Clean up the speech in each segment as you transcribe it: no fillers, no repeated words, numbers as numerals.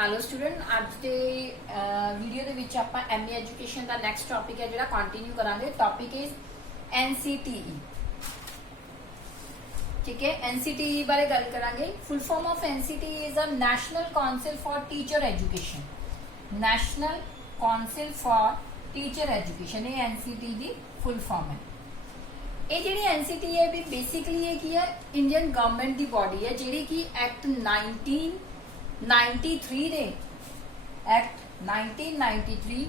Hello student अज के video दे विच आपां MA education का नैक्सट टॉपिक है जिहड़ा कंटिन्यू करांगे। Topic is NCTE. ठीक है, एनसीटीई बारे गल करांगे। Full form of NCTE is a national council for teacher education. National council for teacher education ये एनसीटीई दी फुल फॉर्म है। ये जिहड़ी एनसीटीई है भी बेसिकली ये की है इंडियन गवर्नमेंट दी बॉडी है जिहड़ी की एक्ट 1993 ਦੇ एक्ट 1993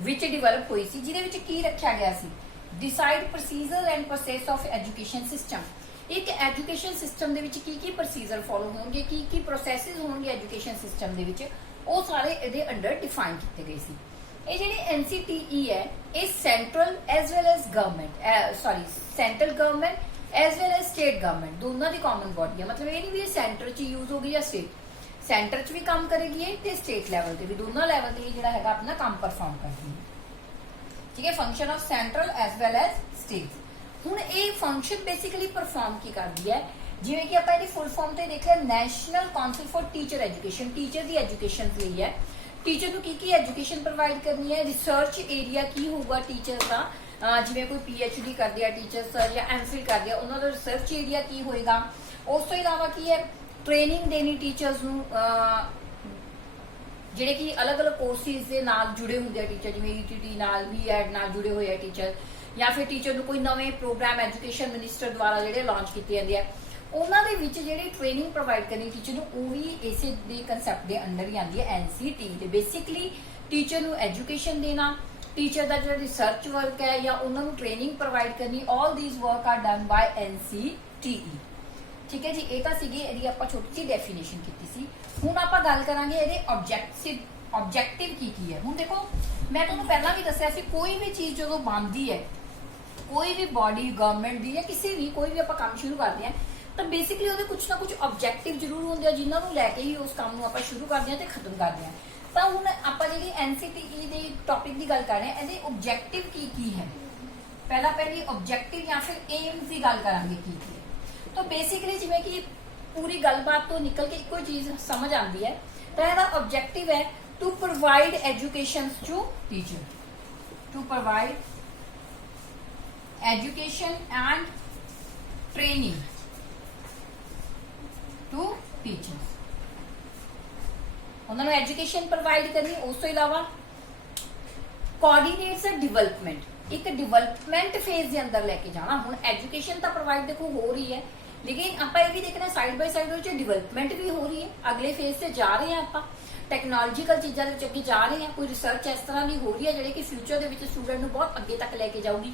विच डिवेलप हुई सी, जिहदे विच की रखा गया सी decide procedure and process of education system. एक एजुकेशन सिस्टम दे विच की प्रोसीजर फॉलो होंगे, की प्रोसेसिस होंगे एजुकेशन सिस्टम दे विच, वो सारे इहदे अंडर डिफाइन किए गए सी। ये जिहड़ी एनसीटीई है ये central as well as government central government as well as state government दोनों की कॉमन बॉडी है। मतलब ये नहीं भी सेंटर च यूज होगी या स्टेट, सेंटर च भी काम करेगी ते स्टेट लैवल ते भी, दोनों लैवल ते जिहड़ा हैगा अपना काम परफॉर्म करती है। ठीक है, function of central as well as state. हुण ये फंक्शन बेसिकली परफॉर्म की करती है जिवें कि आपां इहदी फुल फॉर्म ते देख लिया national council for teacher education. Teacher की एजुकेशन लई है, टीचर को की एजुकेशन प्रोवाइड करनी है। रिसर्च एरिया की होगा टीचर का, जिवें कोई पीएचडी कर दिया टीचर या एमफिल कर दिया उन्होंने रिसर्च एरिया की होएगा। उस तो इलावा की है ट्रेनिंग देनी टीचर्स नूं, जिहड़े कि अलग अलग कोर्सिस दे नाल जुड़े हुंदे टीचर, जिवें ईटीटी नाल बीएड नाल जुड़े हुए टीचर, या फिर टीचर नूं कोई नवे प्रोग्राम एजुकेशन मिनिस्टर द्वारा जिहड़े लॉन्च कीते जांदे आ उन्हां दे विच जिहड़ी ट्रेनिंग प्रोवाइड करनी टीचर नूं वो भी इसे दे कंसैप्ट दे अंडर ही आंदी है एनसीटीई दे। बेसिकली टीचर नूं एजुकेशन देना, टीचर का जो रिसर्च वर्क है या उन्होंने ट्रेनिंग प्रोवाइड करनी, all these work are done by NCTE. ठीक है जी, ये तो सीगी इहदी आपां छोटी सी डेफिनेशन कीती सी। हुण आपां गल करांगे इहदे ऑब्जेक्टिव की है। हुण देखो मैं तुहानूं पहलां भी दस्सिया सी कोई भी चीज़ जदों बनदी है, कोई भी बॉडी गवर्नमेंट दी या किसी भी कोई भी आपां काम शुरू करते हैं तो बेसिकली उहदे कुछ ना कुछ ऑब्जेक्टिव जरूर होंदे जिन्हां नूं लैके ही उस काम नूं आपां शुरू करते हैं ते खत्म करते हैं। तो हुण आपां जिहड़ी एनसीटीई दे टॉपिक की गल कर रहे हैं इहदे ऑब्जेक्टिव की है। पहली ऑब्जेक्टिव या फिर एम्स की गल करांगे की है। तो बेसिकली जिवें कि पूरी गलबात तो निकल के इको चीज समझ आती है तो यह ऑब्जेक्टिव है to provide education to teacher, to provide education and training to teachers. उन्होंने एजुकेशन प्रोवाइड करनी, उस तो इलावा कोऑर्डिनेट्स डिवेलपमेंट, एक डिवेलपमेंट फेज के अंदर लेके जाना। हुण एजुकेशन तो प्रोवाइड देखो हो रही है लेकिन आप ये भी देखना साइड बाय साइड डिवेलपमेंट भी हो रही है, अगले फेज से जा रहे हैं आप टैक्नोलॉजिकल चीज़ों के अगे जा रहे हैं। कोई रिसर्च इस तरह की हो रही है जिहड़ी कि फ्यूचर के स्टूडेंट को बहुत अगे तक लेके जाऊगी।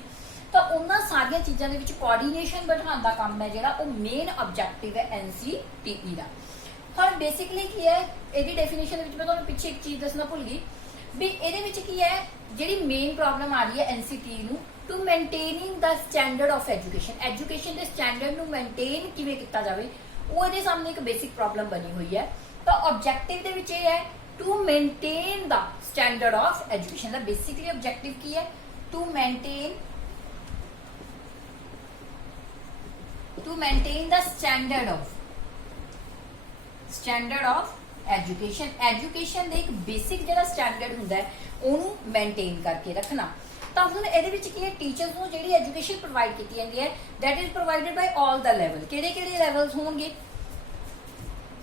तो उन्होंने सारिया चीज़ों के कोऑर्डिनेशन बढ़ाने का काम है जिहड़ा वो मेन ऑब्जेक्टिव है एनसीटीई का। हम बेसिकली की है यदि डेफिनेशन मैं तुहानूं पिछे एक चीज़ दसना भुल गई भी ये की है जिहड़ी मेन प्रॉब्लम आ रही है एनसीटीई नूं to maintaining the standard of education. Education के स्टैंडर्ड नूं मेनटेन किवें कीता जावे वो इहदे सामने एक बेसिक प्रॉब्लम बनी हुई है। तो ऑब्जेक्टिव दे विच ये है to maintain the standard of education. The basically objective की है to maintain the standard of education. Education दे एक बेसिक जिहड़ा स्टैंडर्ड हुंदा है उहनूं मेनटेन करके रखना। तो हुण इहदे विच की है टीचर्स नूं जिहड़ी एजुकेशन प्रोवाइड की जाती है that is provided by all the level. किहड़े लैवल्स होणगे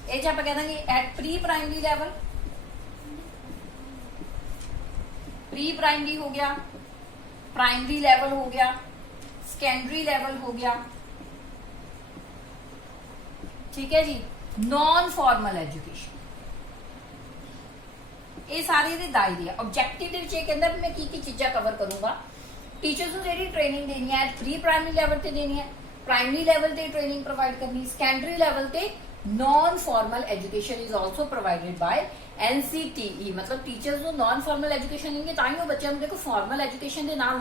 ये आपां कह देंगे at pre primary level, pre primary हो गया, प्राइमरी लेवल हो गया, सेकेंडरी लेवल हो गया। ठीक है जी, नॉन फॉर्मल एजुकेशन ये सारे दे दायरे है। ऑब्जेक्टिव दे विच कहंदा भी मैं की चीज़ां कवर करूंगा। टीचर्स नूं जिहड़ी ट्रेनिंग देनी है प्री प्राइमरी लेवल ते देनी है, प्राइमरी लेवल ते ट्रेनिंग प्रोवाइड करनी, सेकेंडरी लेवल ते non formal education is also provided by NCTE. मतलब टीचर्स नूं नॉन फॉर्मल एजुकेशन देंगे तां ही वो बच्चों देखो फॉर्मल एजुकेशन के नाल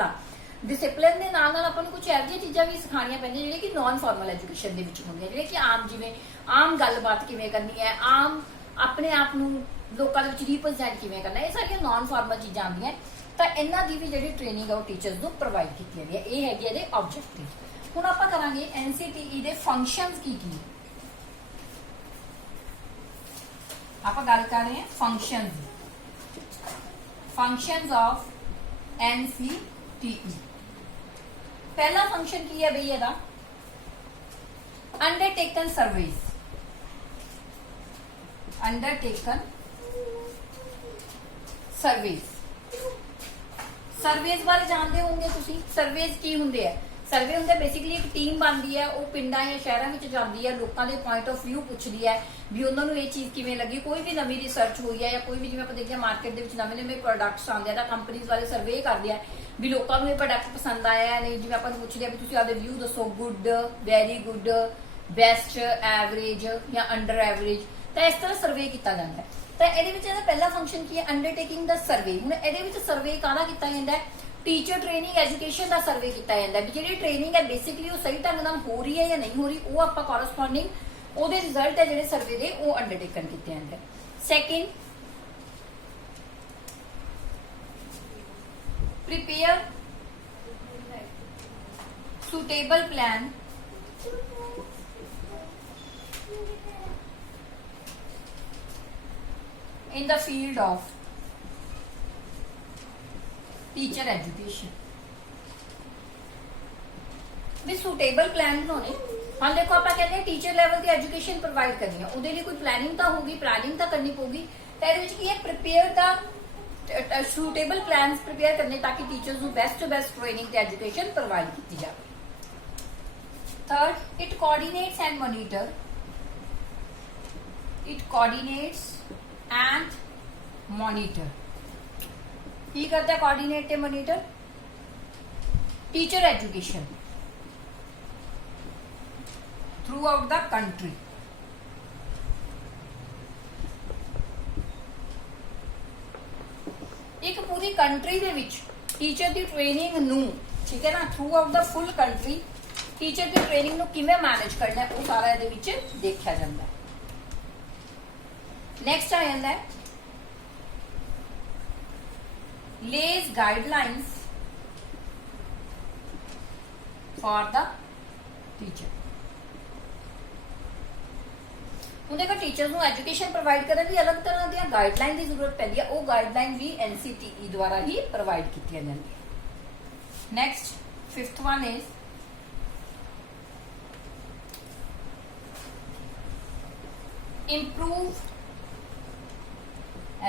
डिसिपलिन के नाल आपां नूं कुछ ऐसी चीज़ां भी सिखाणियां पैंदियां जिहड़ियां कि नॉन फॉर्मल एजुकेशन दे विच होंदियां, जिहड़े कि आम जिवें आम गलबात किवें करनी है, आम अपने आप नूं लोकां दे विच रिप्रेजेंट किवें करना, ये सारियां नॉन फॉर्मल चीज़ां आंदियां। तो इन्हां दी भी जिहड़ी ट्रेनिंग है वो टीचर्स नूं प्रोवाइड कीती जांदी है। ये हैगी इहदे ऑब्जेक्टिव। हुण आपां करांगे एनसीटीई दे फंक्शनस की ਆਪਾਂ ਗੱਲ ਕਰ ਰਹੇ ਹਾਂ ਫੰਕਸ਼ਨਸ ਆਫ NCTE। पहला फंक्शन की है भई ਇਹਦਾ अंडरटेकन सर्वेज बारे जानते होंगे तुसी। सर्वेज की हुंदे है? सर्वे हुंदा बेसिकली एक टीम बनती है, वो पिंडां या शहरां विच जांदी है, लोकां दे पॉइंट ऑफ व्यू पुछदी है भी उन्हां नूं ये चीज़ किवें लगी। कोई भी नवीं रिसर्च हुई है या कोई भी जिवें आपां देखिए मार्केट दे विच नਵੇਂ प्रोडक्ट्स आंदे तां कंपनीज वाले सर्वे करदे आ भी लोगों को ये प्रोडक्ट पसंद आया नहीं। जिवें आपां पुछदे आ भी तुसीं आपदे व्यू दसो, good, very good, best, average या अंडर एवरेज, तो इस तरह सर्वे किया जाता है। तो ये पहला फंक्शन की है अंडरटेकिंग द सर्वे। हुण ये सर्वे काहदा किया जाता है? टीचर ट्रेनिंग एजुकेशन का सर्वे किया जाता है भी जी ट्रेनिंग है बेसिकली वो सही ढंग नाल हो रही है या नहीं हो रही, वो आपां कॉरस्पॉन्डिंग वो रिजल्ट है जिहड़े सर्वे दे वो अंडरटेकन किए जाते हैं। Second, prepare suitable plan in the field of teacher education। भी सुटेबल प्लान बनाने। हम देखो आप कहते हैं टीचर लेवल की एजुकेशन प्रोवाइड करनी है, उहदे लिए कोई प्लानिंग तो होगी, प्लानिंग तो करनी पऊगी। तो ये prepare the suitable plans prepare करने ताकि टीचर्स को best to best training education provide की जाए। Third, it coordinates and monitor की करता है कोऑर्डिनेट ते monitor? Teacher education throughout the country. एक पूरी कंट्री दे विच टीचर की ट्रेनिंग नू, ठीक है ना, throughout the full country teacher की ट्रेनिंग नू किवें मैनेज करना है वो सारा इहदे विच देखा जाता है। नेक्स्ट आ जाता है लेज गाइडलाइंस फॉर द टीचर। ਹੁਣ देखो टीचर्स ਨੂੰ एजुकेशन प्रोवाइड करने ਲਈ अलग तरह ਦੀਆਂ गाइडलाइन की जरूरत पैंदी है, वो गाइडलाइन भी NCTE द्वारा ही प्रोवाइड की जाती है। Next, fifth one is improve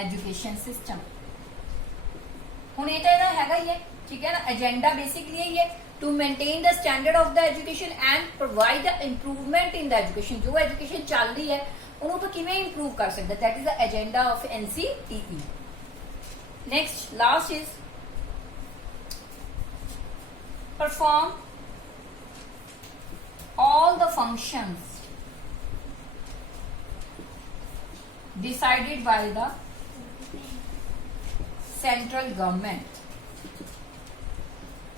education system. ਹੁਣ ਇਹ ਤਾਂ ਇਹਦਾ ਹੈਗਾ ਹੀ है, ठीक है ना। एजेंडा बेसिकली यही है to maintain the standard of the education and provide the improvement in the education. जो एजुकेशन चल रही है उन्होंने तो किवें इंप्रूव कर सकते, that is the agenda of NCTE। Next, last is perform all the functions decided by the central government.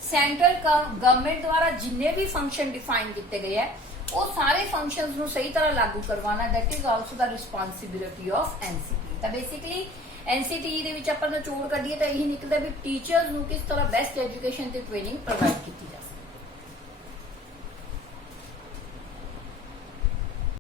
Central government द्वारा जिन्ने भी फंक्शन डिफाइन किए गए हैं वो सारे फंक्शंस को सही तरह लागू करवाना, that is also the responsibility of NCTE। तो बेसिकली NCTE दे विच आपां निचोड़ कढीए तो यही निकलता भी टीचर्स को किस तरह बेस्ट एजुकेशन ते ट्रेनिंग प्रोवाइड की जा सकती है।